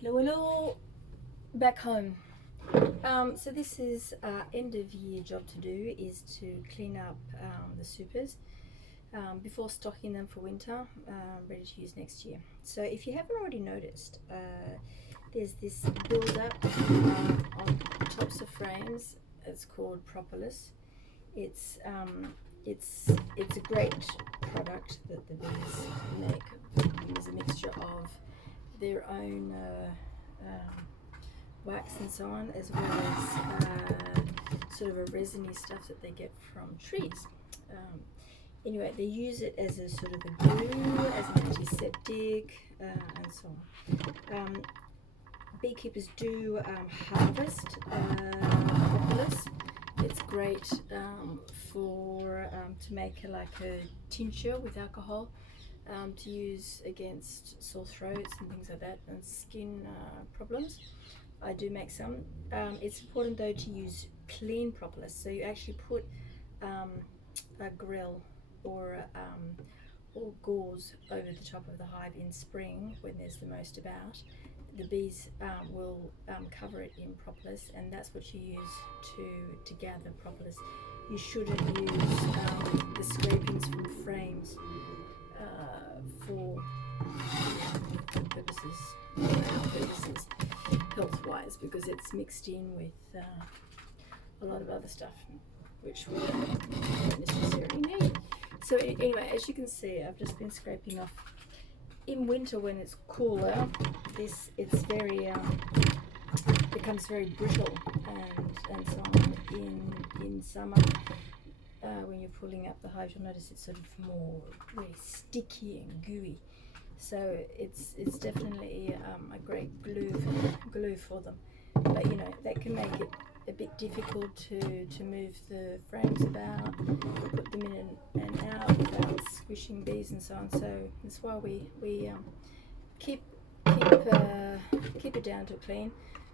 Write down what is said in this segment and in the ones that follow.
Hello, hello, back home. So this is end of year job to do is to clean up the supers before stocking them for winter, ready to use next year. So if you haven't already noticed, there's this build-up on tops of frames. It's called Propolis. It's it's a great product that the bees make. It's a mixture of their own wax and so on, as well as sort of a resiny stuff that they get from trees. Anyway, they use it as a sort of a glue, as an antiseptic, and so on. Beekeepers do harvest propolis. It's great for to make like a tincture with alcohol. To use against sore throats and things like that, and skin problems. I do make some. It's important though to use clean propolis. So you actually put a grill or gauze over the top of the hive in spring when there's the most about. The bees will cover it in propolis, and that's what you use to gather propolis. You shouldn't use the scrapings from frames for purposes, health-wise, because it's mixed in with a lot of other stuff which we don't necessarily need. So anyway, as you can see, I've just been scraping off. In winter, when it's cooler, it's very becomes very brittle and so on. In summer, when you're pulling up the hive, you'll notice it's sort of more really sticky and gooey. So it's definitely a great glue for them. But you know, that can make it a bit difficult to move the frames about, put them in and out without squishing bees and so on. So that's why we keep it down to clean.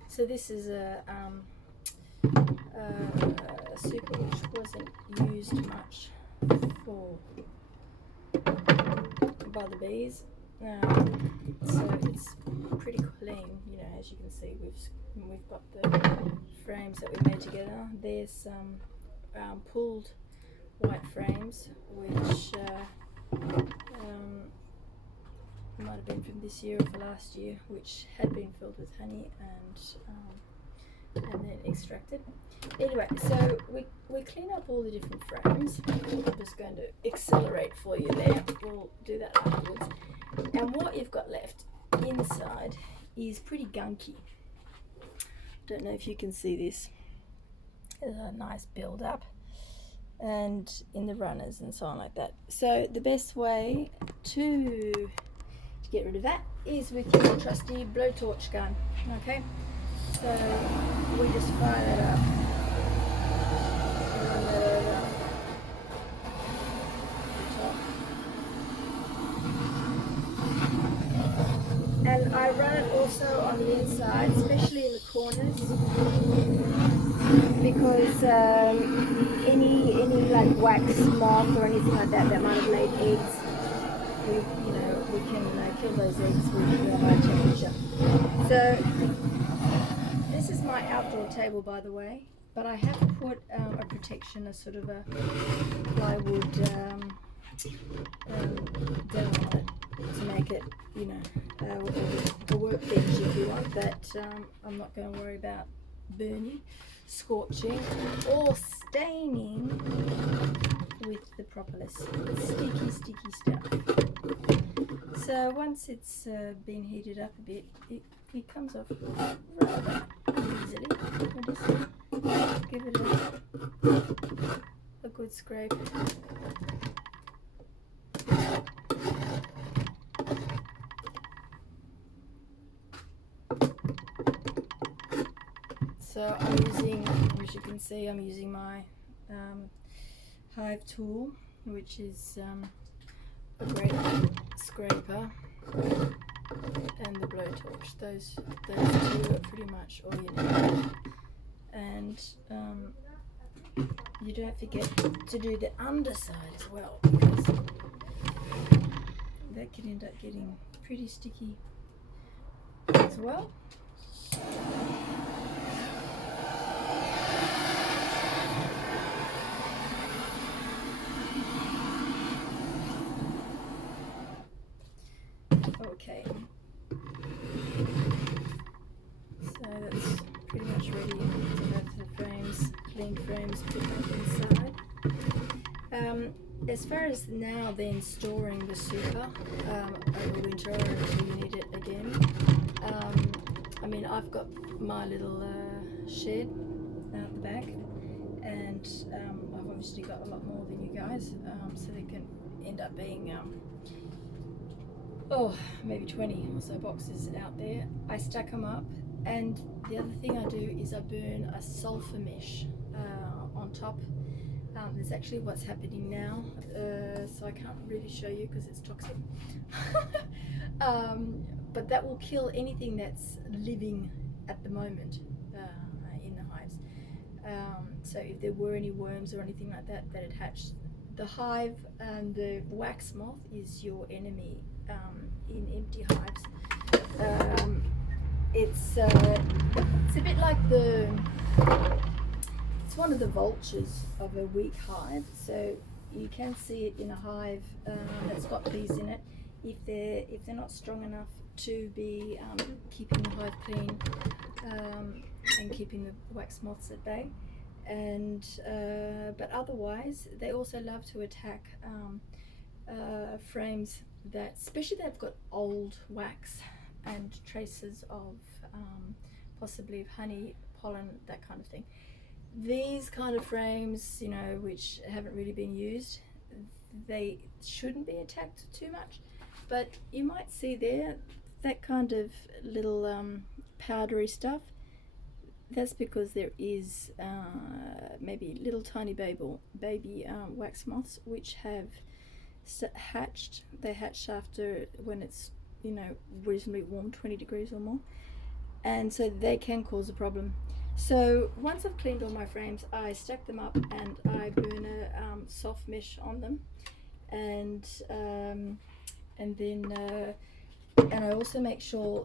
So this is a super which wasn't used much for by the bees. So it's pretty clean, you know. As you can see, we've got the frames that we made together. There's some pulled white frames which might have been from this year or for last year, which had been filled with honey and then extracted. Anyway, so we clean up all the different frames. I'm just going to accelerate for you there. We'll do that afterwards. And what you've got left inside is pretty gunky. Don't know if you can see this. There's a nice build up and in the runners and so on like that. So the best way to get rid of that is with your trusty blowtorch gun. Okay, so we just fire that up. And I run it also on the inside, especially in the corners, because any like wax moth or anything like that might have laid eggs, we can kill those eggs with the high temperature. So this is my outdoor table, by the way, but I have put a protection, a sort of a plywood down on it to make it, you know, a workbench if you want, but I'm not going to worry about burning, scorching, or staining with the propolis. Sticky stuff. So once it's been heated up a bit, it comes off rather easily. I'll just give it a good scrape. So I'm using, as you can see, I'm using my hive tool, which is a great scraper, and the blowtorch. Those two are pretty much all you need. And you don't forget to do the underside as well, because that can end up getting pretty sticky as well. Okay, so that's pretty much ready to go to the frames, clean frames, put back inside. As far as now then storing the super over winter or until you need it again, I mean, I've got my little shed out the back, and I've obviously got a lot more than you guys, so they can end up being maybe 20 or so boxes out there. I stack them up, and the other thing I do is I burn a sulfur mesh on top. There's actually what's happening now, so I can't really show you because it's toxic. But that will kill anything that's living at the moment in the hives. So if there were any worms or anything like that that had hatched, the hive and the wax moth is your enemy in empty hives. It's a bit like it's one of the vultures of a weak hive. So you can see it in a hive that's got bees in it. If they're not strong enough to be keeping the hive clean and keeping the wax moths at bay, and but otherwise they also love to attack frames that, especially they've got old wax and traces of possibly of honey, pollen, that kind of thing. These kind of frames, you know, which haven't really been used, they shouldn't be attacked too much, but you might see there that kind of little powdery stuff. That's because there is maybe little tiny baby wax moths which have hatched. They hatch after when it's, you know, reasonably warm, 20 degrees or more, and so they can cause a problem. So once I've cleaned all my frames, I stack them up and I burn a soft mesh on them, and then and I also make sure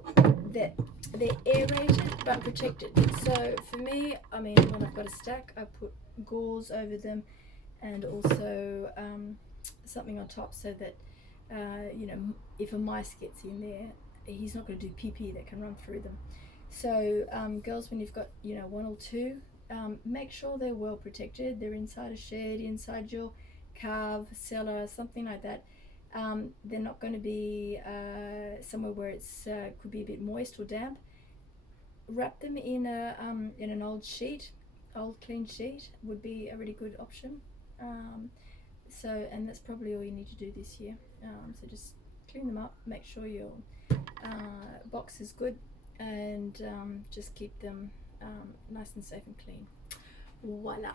that they're aerated but protected. So for me, I mean, when I've got a stack, I put gauze over them, and also something on top so that you know, if a mice gets in there, he's not going to do pee-pee that can run through them. So girls, when you've got, you know, one or two, make sure they're well protected. They're inside a shed, inside your cave, cellar, something like that. They're not going to be somewhere where it's could be a bit moist or damp. Wrap them in an old sheet, old clean sheet would be a really good option. So, and that's probably all you need to do this year. So just clean them up, make sure your box is good, and just keep them nice and safe and clean. Voila.